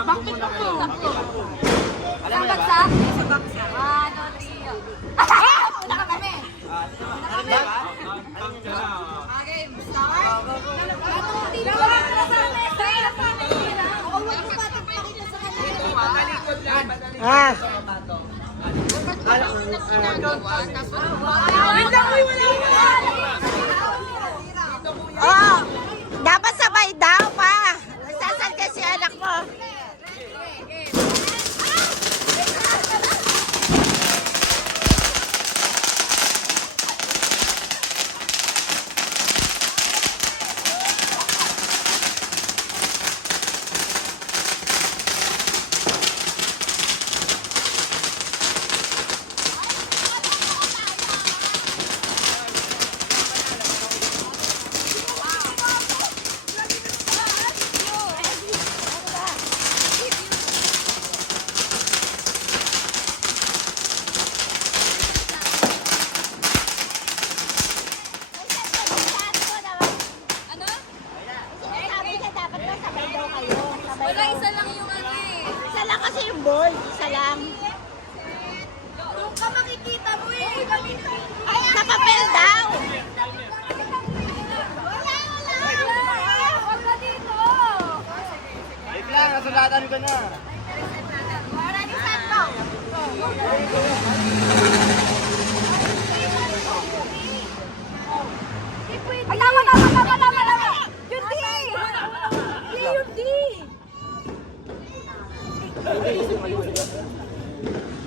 Bakit ako? Isang bagsak? Isang bagsak. 1, 2, 3. Una ka kami. Okay, start. Ah! Oh! Dapat sabay daw pa! Nasasal kasi anak mo. Wala, isa lang yung ano eh. Isa lang kasi yung ball. Isa lang. Doon ka makikita mo eh. Ay, sa papel daw! Wag ka dito. Wait lang, nasulatan ko na. Maraming santo. Ay, tama. Yun di. Yun di.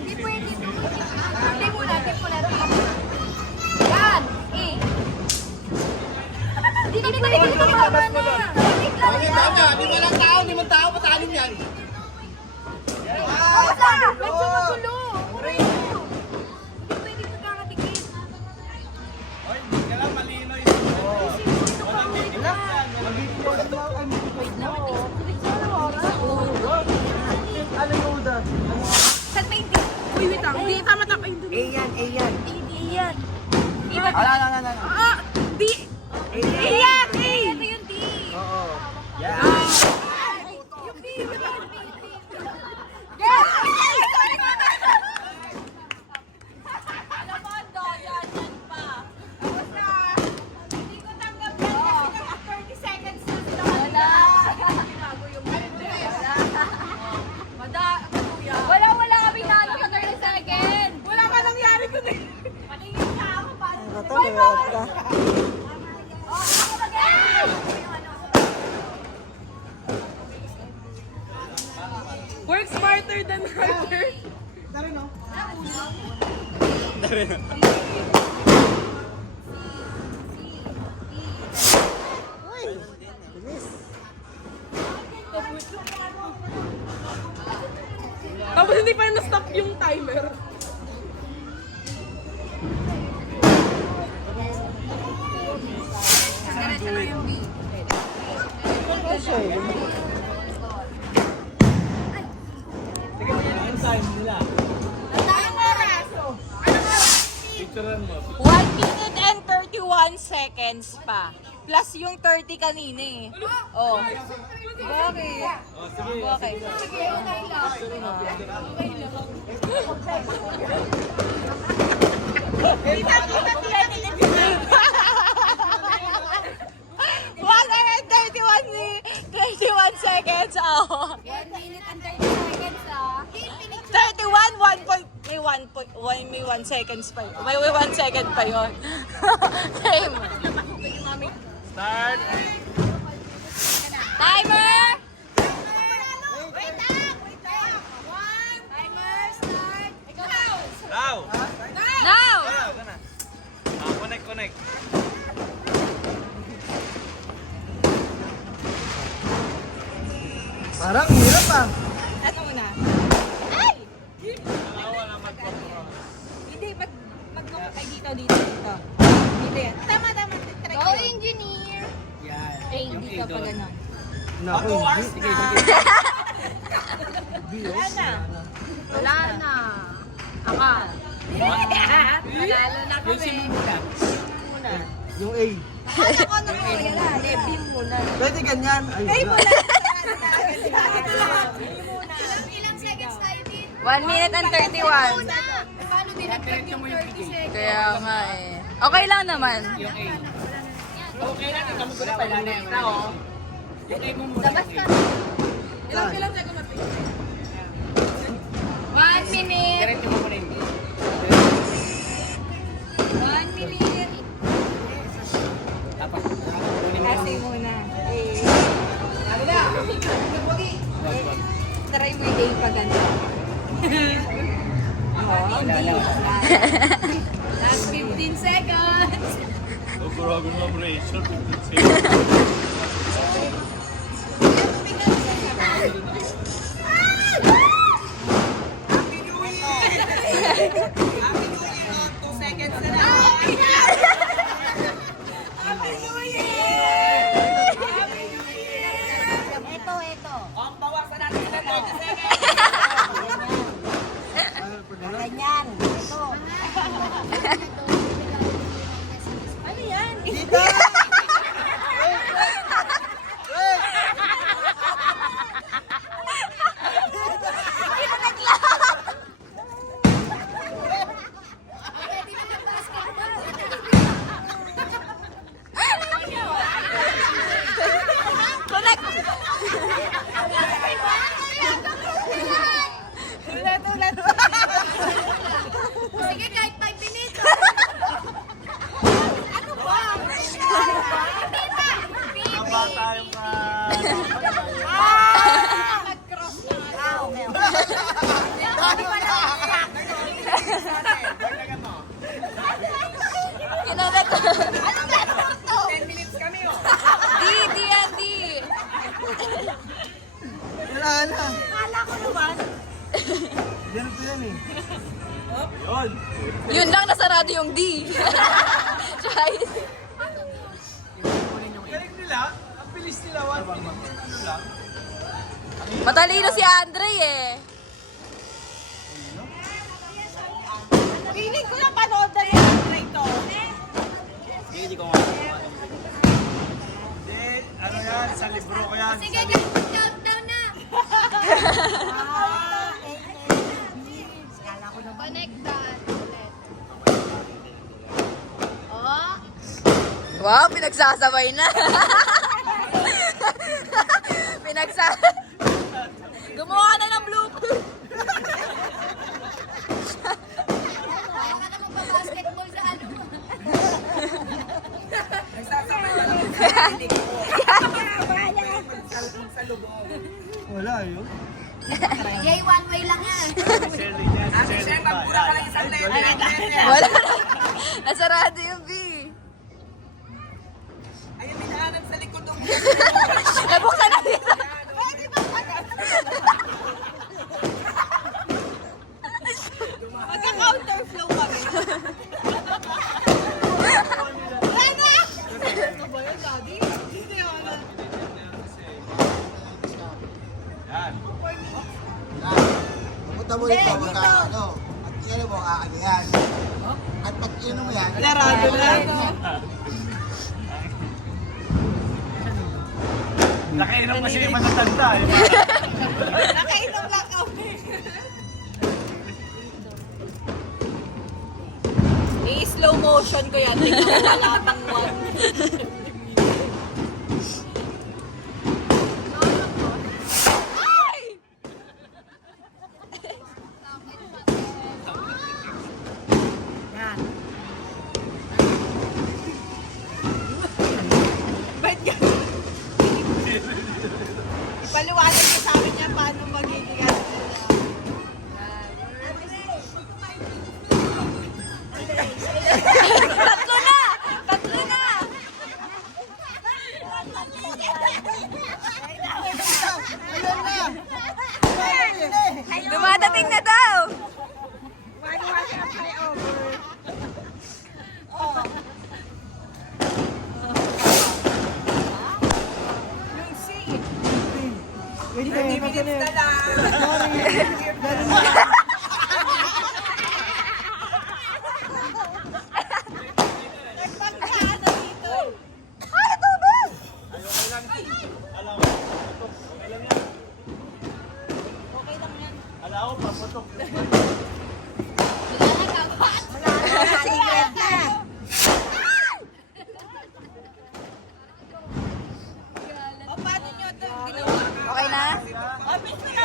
Hindi pwede. Hindi muna. Yan. Dito. Tama na. Di ba lang tao? Di man tao, patalim yan. Awas lang! Medyo magulo! Hindi pwede magkakatikit. Saan may hindi? Uy, wait lang. Hindi, tama. A yan. Hindi yan. Ala. D! Yan! A! Ito yung D! Oo. Yan. Yung B! Yes! Sorry, mama! Alam mo, yan pa. Tapos na. Hindi ko tanggap yan kasi naka 30 seconds na sila. Wala. Bago yung wala kami nalo sa 30 seconds. Wala ka nangyari ko din. Paningin ka ako. Ito, liwat ka. Work smarter than harder. Uy! Bilis. Tapos hindi pa na-stop yung timer. Diretso lang yung B. Ito siya eh. Ang daming oras. 1 minute and 31 seconds pa. Plus yung 30 kanina eh. Oh. Bakit? Bakit? One and 31 seconds. Oh. 1 minute and 30 seconds ah. 31, 1 point, may 1 seconds pa yun. May 1 second pa yun. Time. Start. Timer! Wait lang! Timer, start! Now. Now! Connect. Parang hirap ah. Ano muna? Hindi, mag-ay dito. Dito yan. Tama. Go engineer! Yan. Ay, hindi ka pa ganun. Naku, sige. Wala na. Aka. Panalo na kami. Yung A. Ano ko, yan na. Beam muna. Pwede ganyan. Ay, wala. Dito lang. 1 minute and 31. Paano din nag-30 seconds? Kaya nga eh. Okay lang naman. Okay lang, ikaw mo na pala na yung tao. Labas ka. Ilang second na 1 minute. Diretso mo muna yung 1 minute. Tapos, kunin mo yung... muna. Ano na? Try mo yung pa ganda. Last 15 seconds. Grabe mo, Rachel. Ito. Ang bawasan natin sa 30 seconds. Ganyan. Ito. Ano yan? Sige, kahit 5 minutes. Ano ba? Hindi na. Tama tayo pa. Nag-cross na. Okay. Kinagat. Ano ba ito? 10 minutes kami, oh. Di yan, di. Wala na. Kala ko naman. Ganun po yan eh. Yun. Yun lang, nasarado yung D. Tsaka yun. Galing nila. Ang bilis nila. 1 minute. Ano lang. Matalino si Andre eh. Piling ko na panood na yan. Ito. Hindi ko nga. Hindi. Ano yan? Sa libro ko yan. Sige, countdown na. Connected. Oh. Wow, pinagsasabay na. Gumawa na ng blueprint. Kaya ka na magpa-basketball sa ano. Wala yun. Jay, one way lang yan. Chef, magpura ka lang isang level. Wala na. Nasarado yung B. Ayun, minahanap sa likod ng... Nabuksan na dito. Magka-counterflow kami. Yan. Pumunta mo rito, ano, at yan mo, ano yan. At pag inom mo yan, Narado na. Nakainom kasi yung matatanda. Nakainom lang kami. I-slow motion ko yan. Tingnan ko wala pang one. Paliwanag ko sa akin yan paano magiging ano. Tatlo na! Tatlo na! Dumadating na daw! Ala, Kala ko paputok. Secret na. O, paano nyo ito ginawa? Okay na? O, miss na